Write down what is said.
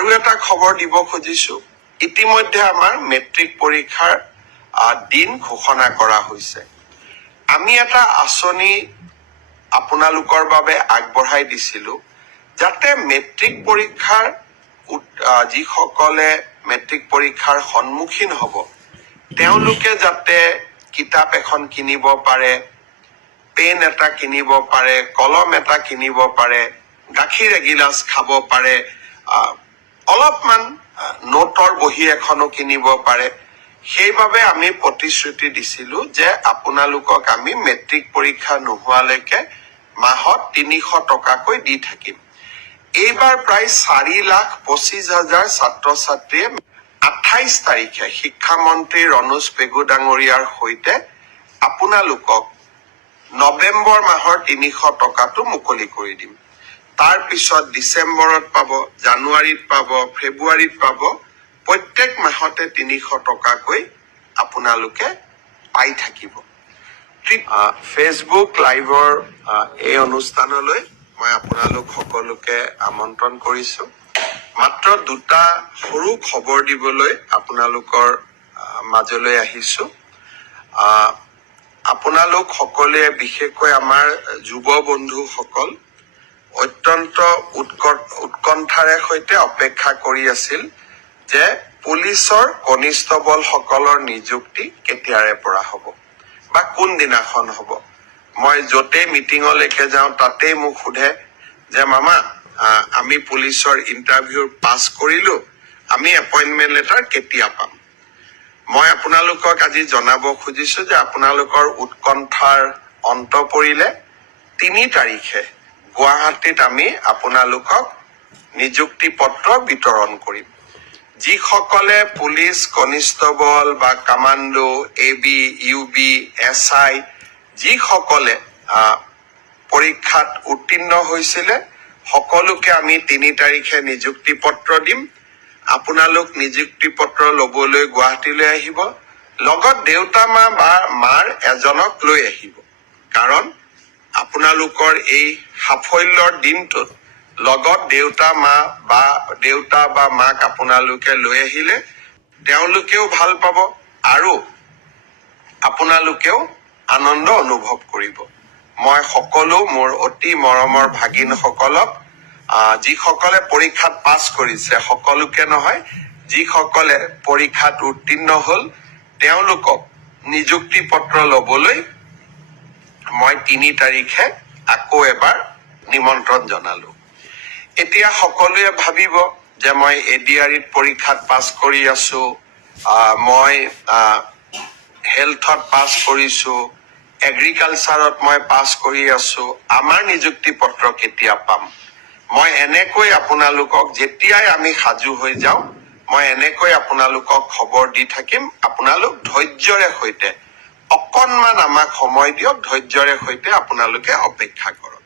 আৰু এটা খবৰ দিব খুজিছো, ইতিমধ্যে আমাৰ মেট্ৰিক পৰীক্ষাৰ দিন ঘোষণা কৰা হৈছে। আমি এটা আঁচনি আপোনালোকৰ বাবে আগবঢ়াই দিছিলো, যাতে মেট্ৰিক পৰীক্ষাৰ যিসকলে মেট্ৰিক পৰীক্ষাৰ সন্মুখীন হ'ব, তেওঁলোকে যাতে কিতাপ এখন কিনিব পাৰে, পেন এটা কিনিব পাৰে, কলম এটা কিনিব পাৰে, গাখীৰ এগিলাচ খাব পাৰে, অলপমান নোটৰ বহী এখনো কিনিব পাৰে। সেইবাবে আমি প্ৰতিশ্ৰুতি দিছিলো যে আপোনালোকক আমি মেট্ৰিক পৰীক্ষা নোহোৱালৈকে মাহত ৩০০ টকাকৈ দি থাকিম। এইবাৰ প্ৰায় 4,25,000 ছাত্ৰ ছাত্ৰীয়ে 28 তাৰিখে শিক্ষামন্ত্ৰী ৰণোজ পেগু ডাঙৰীয়াৰ সৈতে আপোনালোকক নৱেম্বৰ মাহৰ ৩০০ টকাটো মুকলি কৰি দিম। তাৰ পিছত ডিচেম্বৰত পাব, জানুৱাৰীত পাব, ফেব্ৰুৱাৰীত পাব, প্ৰত্যেক মাহতে ৩০০ টকাকৈ আপোনালোকে পাই থাকিব। ফেচবুক লাইভৰ এই অনুষ্ঠানলৈ মই আপোনালোক সকলোকে আমন্ত্ৰণ কৰিছো। মাত্ৰ দুটা সৰু খবৰ দিবলৈ আপোনালোকৰ মাজলৈ আহিছো। আপোনালোক সকলোৱে, বিশেষকৈ আমাৰ যুৱ বন্ধুসকল অত্যন্ত উৎকণ্ঠাৰে সৈতে অপেক্ষা কৰি আছিল যে পুলিচৰ কনিষ্টবল সকলৰ নিযুক্তি কেতিয়াৰে পৰা হ'ব বা কোনদিনাখন হ'ব। মই য'তেই মিটিঙলৈকে যাওঁ তাতেই মোক সোধে যে মামা, আমি পুলিচৰ ইণ্টাৰভিউ পাছ কৰিলো, আমি এপইণ্টমেণ্ট লেটাৰ কেতিয়া পাম? মই আপোনালোকক আজি জনাব খুজিছো যে আপোনালোকৰ উৎকণ্ঠাৰ অন্ত পৰিলে ৩ তাৰিখে গুৱাহাটীত আমি আপোনালোকক নিযুক্তি পত্ৰ বিতৰণ কৰিম। যিসকলে পুলিচ কনিষ্টবল বা কামাণ্ডো, AB, UB, SI যিসকলে পৰীক্ষাত উত্তীৰ্ণ হৈছিলে, সকলোকে আমি ৩ তাৰিখে নিযুক্তি পত্ৰ দিম। আপোনালোক নিযুক্তি পত্ৰ লবলৈ গুৱাহাটীলৈ আহিব, লগত দেউতা মা বা মাৰ এজনক লৈ আহিব। কাৰণ আপোনালোকৰ এই সাফল্যৰ দিনটোত লগত দেউতা বা মাক আপোনালোকে লৈ আহিলে তেওঁলোকেও ভাল পাব আৰু আপোনালোকেও আনন্দ অনুভৱ কৰিব। মই সকলো মোৰ অতি মৰমৰ ভাগিনসকলক, যিসকলে পৰীক্ষাত পাছ কৰিছে, সকলোকে নহয়, যিসকলে পৰীক্ষাত উত্তীৰ্ণ হ'ল, তেওঁলোকক নিযুক্তি পত্ৰ ল'বলৈ মই ৩ তাৰিখে আকৌ এবাৰ নিমন্ত্ৰণ জনালো। এতিয়া সকলোৱে ভাবিব যে মই ADREত পৰীক্ষাত পাছ কৰি আছো, মই হেল্থত পাছ কৰিছো, এগ্ৰিকালচাৰত মই পাছ কৰি আছো, আমাৰ নিযুক্তি পত্ৰ কেতিয়া পাম? মই এনেকৈ আপোনালোকক, যেতিয়াই আমি সাজু হৈ যাওঁ, মই এনেকৈ আপোনালোকক খবৰ দি থাকিম। আপোনালোক ধৈৰ্যৰে সৈতে অকণমান আমাক সময় দিয়ক, ধৈৰ্যৰে সৈতে আপোনালোকে অপেক্ষা কৰক।